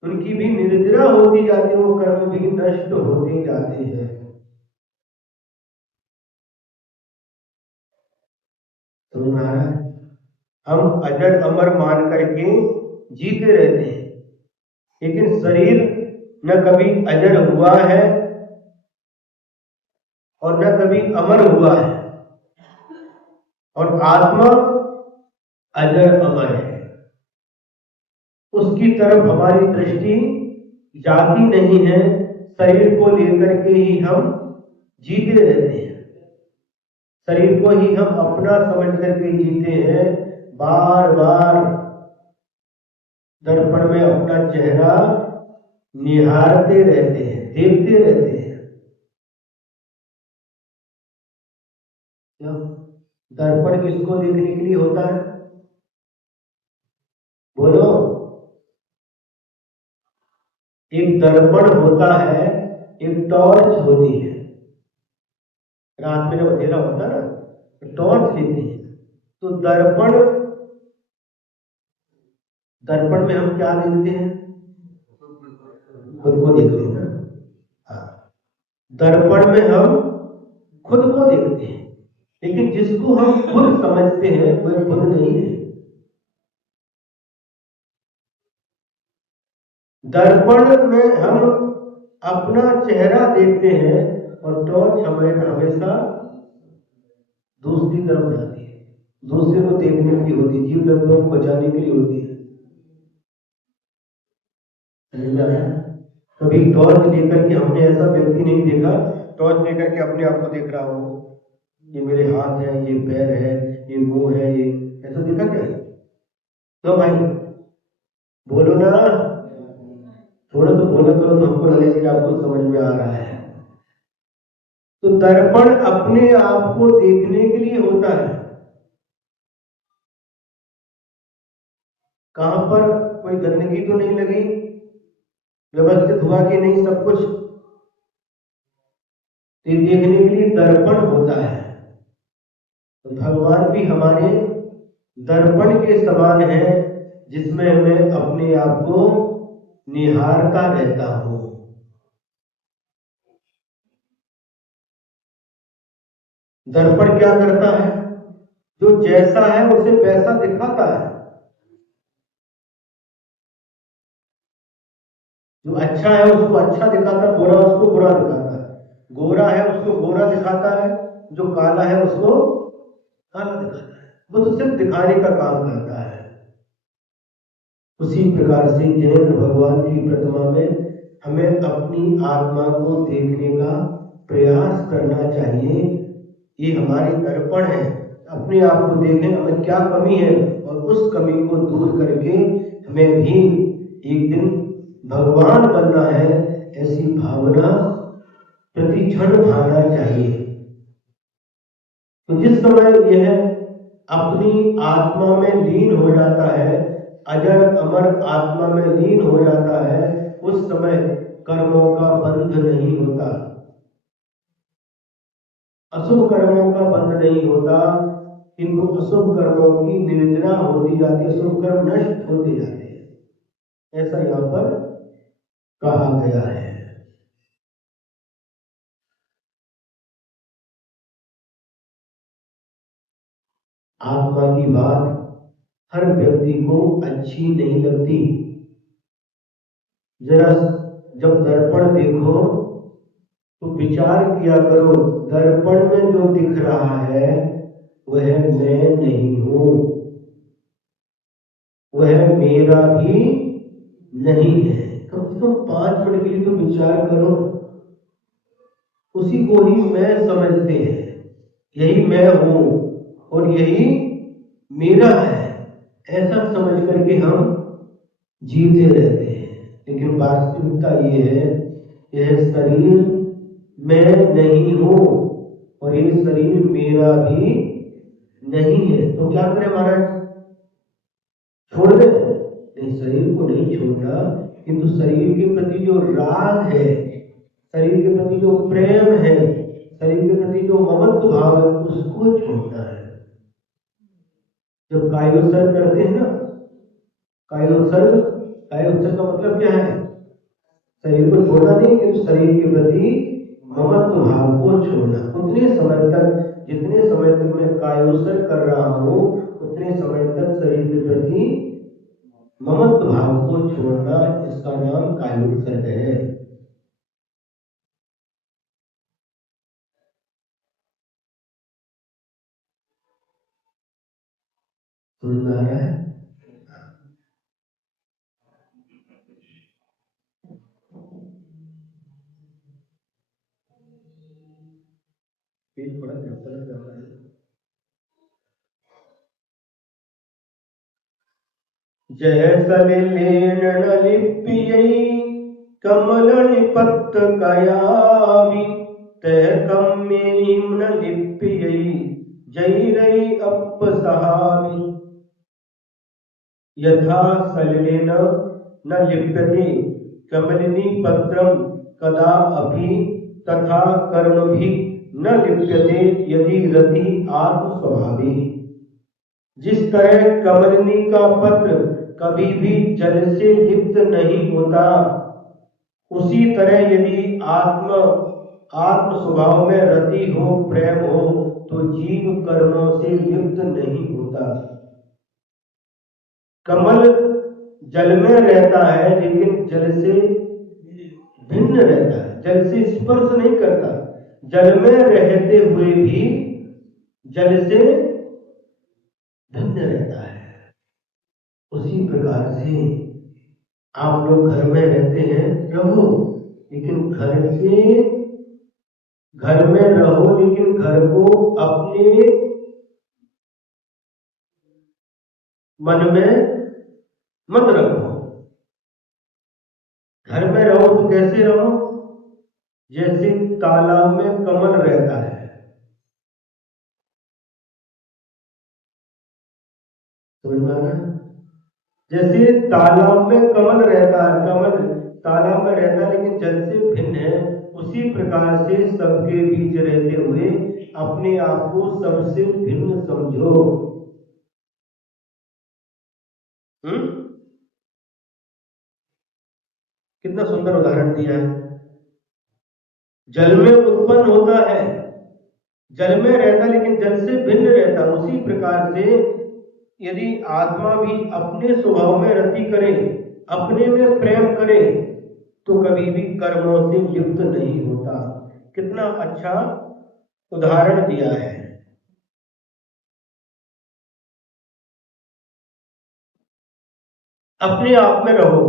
उनकी भी निद्रा होती जाती है, वो कर्म भी नष्ट होते जाते हैं। समझ में आ रहा है? हम अजर अमर मान करके जीते रहते हैं, लेकिन शरीर न कभी अजर हुआ है और न कभी अमर हुआ है, और आत्मा अजर अमर है। उसकी तरफ हमारी दृष्टि जाती नहीं है, शरीर को लेकर के ही हम जीते रहते हैं, शरीर को ही हम अपना समझ करके जीते हैं। बार बार दर्पण में अपना चेहरा निहारते रहते हैं, देखते रहते हैं। दर्पण किसको देखने के लिए होता है? बोलो। एक दर्पण होता है, एक टॉर्च होती है। रात में जब अंधेरा होता है ना तो टॉर्च लेते हैं। तो दर्पण, दर्पण में हम क्या देखते हैं? खुद को देखते हैं ना। हाँ, दर्पण में हम खुद को देखते हैं, लेकिन जिसको हम खुद समझते हैं वह खुद नहीं है। दर्पण में हम अपना चेहरा देखते हैं और टॉर्च हमें हमेशा दूसरी तरफ जाती है, दूसरे को देखने के लिए होती है, जीव जंतुओं को बचाने के लिए होती है। कभी टॉर्च लेकर के हमने ऐसा व्यक्ति नहीं देखा, टॉर्च लेकर के अपने आप को देख रहा हो, ये मेरे हाथ है, ये पैर है, ये मुंह है, ये ऐसा देखा क्या? तो भाई बोलो ना, थोड़ा तो बोलो करो तो हमको लगे कि आपको समझ में आ रहा है। तो दर्पण अपने आप को देखने के लिए होता है। कहां पर कोई गंदगी तो नहीं लगी, व्यवस्थित हुआ कि नहीं सब कुछ, ये देखने के लिए दर्पण होता है। तो भगवान भी हमारे दर्पण के समान है, जिसमें मैं अपने आप को निहारता रहता हूं। दर्पण क्या करता है? जो जैसा है उसे वैसा दिखाता है। जो अच्छा है उसको अच्छा दिखाता है, बुरा उसको बुरा दिखाता है। गोरा है उसको गोरा दिखाता है, जो काला है उसको काला दिखाता है। वो तो सिर्फ दिखाने का काम करता है। उसी प्रकार से जैन भगवान की प्रतिमा में हमें अपनी आत्मा को देखने का प्रयास करना चाहिए। ये हमारे दर्पण है, अपने आप को देखें हमें क्या कमी है और उस कमी को दूर करके हमें भी एक दिन भगवान बनना है, ऐसी भावना प्रति क्षण भाना चाहिए। तो जिस समय यह अपनी आत्मा में लीन हो जाता है, अजर अमर आत्मा में लीन हो जाता है, उस समय कर्मों का बंध नहीं होता, अशुभ कर्मों का बंध नहीं होता, किंतु अशुभ कर्मों की निर्जना होती जाती है, शुभ कर्म नष्ट होते जाते हैं, ऐसा यहाँ पर कहा गया है। आत्मा की बात हर व्यक्ति को अच्छी नहीं लगती। जरा जब दर्पण देखो तो विचार किया करो, दर्पण में जो दिख रहा है वह मैं नहीं हूं, वह मेरा भी नहीं है। कम से कम 5 मिनट के लिए तो विचार करो। उसी को ही मैं समझते हैं, यही मैं हूं और यही मेरा है, ऐसा समझ करके हम जीते रहते हैं। लेकिन वास्तविकता ये है, यह शरीर मैं नहीं हूं और ये शरीर मेरा भी नहीं है। तो क्या करें महाराज? छोड़ दे? नहीं, शरीर को नहीं छोड़ना, किंतु शरीर के प्रति जो राग है, शरीर के प्रति जो प्रेम है, शरीर के प्रति जो ममत्व भाव है, उसको छोड़ना है। जब कायोत्सर्ग करते हैं ना, कायोत्सर्ग का मतलब क्या है? शरीर को छोड़ना नहीं, किंतु शरीर के प्रति ममत्व भाव को छोड़ना। उतने समय तक, जितने समय तक मैं कायोत्सर्ग कर रहा हूं, उतने समय तक शरीर के प्रति ममत्व भाव को छोड़ना, इसका नाम कायोत्सर्ग है। समझ में आ रहा है? पेट बड़ा झपटा लग जाता है। जय सलिलेन न लिप्यई कमलनि पत्त कयावि, तह कम्मेहिं न लिप्यई जैरै अप्पसहामि। यथा सलिलेन न लिप्यते कमलिनी पत्रम कदा अपि, तथा कर्मभि न लिप्यते यदि रति आत्म स्वभावी। जिस तरह कमलिनी का पत्र कभी भी जल से लिप्त नहीं होता, उसी तरह यदि आत्म स्वभाव में रति हो, प्रेम हो, तो जीव कर्मों से लिप्त नहीं होता। कमल जल में रहता है लेकिन जल से भिन्न रहता है, जल से स्पर्श नहीं करता, जल में रहते हुए भी जल से भिन्न रहता है। उसी प्रकार से आप लोग घर में रहते हैं, रहो, लेकिन घर में रहो, लेकिन घर को अपने मन में मत रखो। घर में रहो तो कैसे रहो? जैसे तालाब में कमल रहता है, समझ में आ रहा है? जैसे तालाब में कमल रहता है, कमल तालाब में रहता है लेकिन जल से भिन्न है, उसी प्रकार से सबके बीच रहते हुए अपने आप को सबसे भिन्न समझो। कितना सुंदर उदाहरण दिया है। जल में उत्पन्न होता है, जल में रहता लेकिन जल से भिन्न रहता, उसी प्रकार से यदि आत्मा भी अपने स्वभाव में रति करे, अपने में प्रेम करे, तो कभी भी कर्मों से लिप्त नहीं होता। कितना अच्छा उदाहरण दिया है। अपने आप में रहो।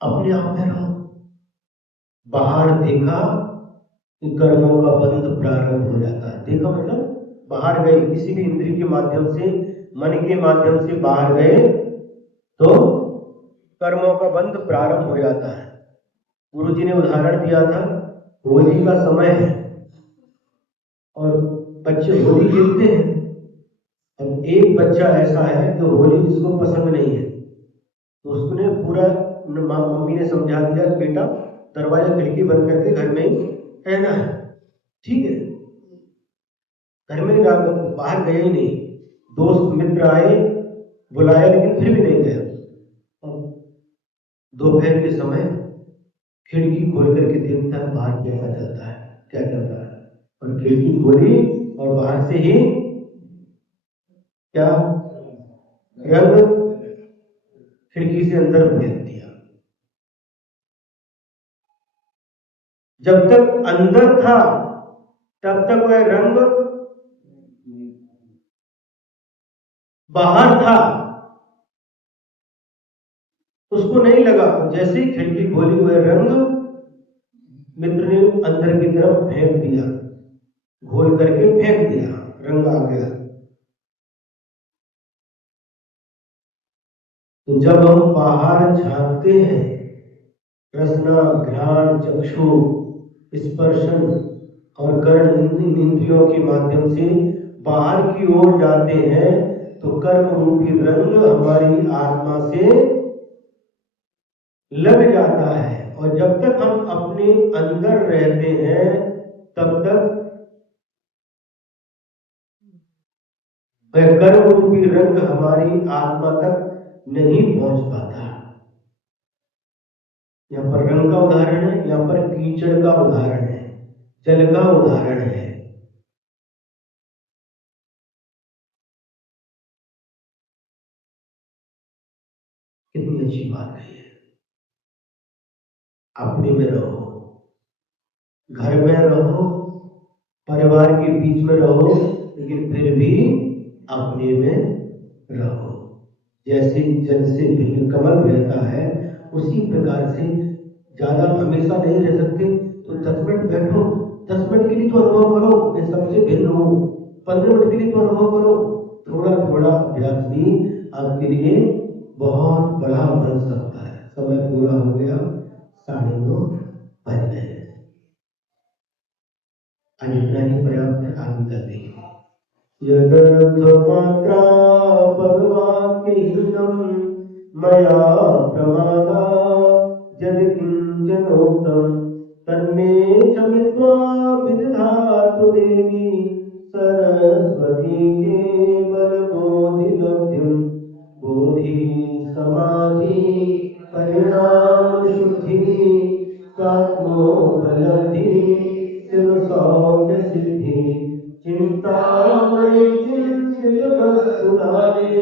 अपने आप में रहो। बाहर देखा कि कर्मों का बंध प्रारंभ हो जाता है। देखा मतलब बाहर गए, किसी भी इंद्रिय के माध्यम से, मन के माध्यम से बाहर गए तो कर्मों का बंध प्रारंभ हो जाता है। गुरु जी ने उदाहरण दिया था, होली का समय है और बच्चे होली खेलते हैं। अब एक बच्चा ऐसा है जो होली जिसको पसंद नहीं है, तो उसने पूरा, मम्मी ने समझा दिया, बेटा दरवाजा खिड़की बंद करके घर में ही रहना है, ठीक है। घर में बाहर गया ही नहीं। दोस्त मित्र आए, बुलाया, लेकिन फिर भी नहीं गया। दोपहर के समय खिड़की खोल करके देखता है बाहर कैसा चलता है, क्या चल रहा है, और खिड़की खोली और बाहर से ही क्या रंग खिड़की से अंदर फेंक दिया। जब तक अंदर था तब तक वह रंग बाहर था, उसको नहीं लगा। जैसे ही खिड़की खोली वह रंग मित्र ने अंदर की तरफ फेंक दिया, घोल करके फेंक दिया, रंग आ गया। तो जब हम बाहर झांकते हैं, रसना, घ्राण, चक्षु, स्पर्शन और कर्ण इंद्रियों के माध्यम से बाहर की ओर जाते हैं, तो कर्म रूपी रंग हमारी आत्मा से लग जाता है। और जब तक हम अपने अंदर रहते हैं तब तक वह कर्म रूपी रंग हमारी आत्मा तक नहीं पहुंच पाता। यहाँ पर रंग का उदाहरण है, यहाँ पर कीचड़ का उदाहरण है, जल का उदाहरण है। कितनी अच्छी बात है। अपने में रहो, घर में रहो, परिवार के बीच में रहो, लेकिन फिर भी अपने में रहो। जैसे जल से भिन्न कमल रहता है, उसी प्रकार से ज्यादा हमेशा नहीं रह सकते, तो 10 मिनट बैठो, 10 मिनट के लिए तो अनुभव करो मैं सबसे भिन्न हूँ, 15 मिनट के लिए तो अनुभव करो। थोड़ा थोड़ा अभ्यास भी आपके लिए बहुत बड़ा बन सकता है। समय पूरा हो गया, 9:30 बज गए। आज इतना ही पर्याप्त है, आगे करते हैं। यदर्थमात्रा पदवाक्यहीनं मया प्रमादात् यदि किञ्चनोक्तं तन्मे क्षमित्वा विदधातु देवी सरस्वती केवल बोधिलब्धिं। बोधि समाधि परिणाम शुद्धि स्वात्मोपलब्धि शिव सौख्य सिद्धि चिंतामणि चिंतित वस्तुधारे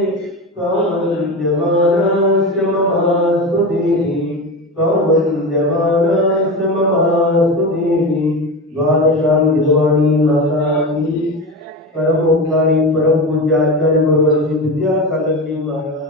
त्वमन्यमानस्य ममास्तु देहि त्वमन्यमानस्य ममास्तु देहि। द्वादशां गिरवाणी माता की परमोपकारी परम पूज्याचार्य गुरुवंशी विद्या सागर जी महाराज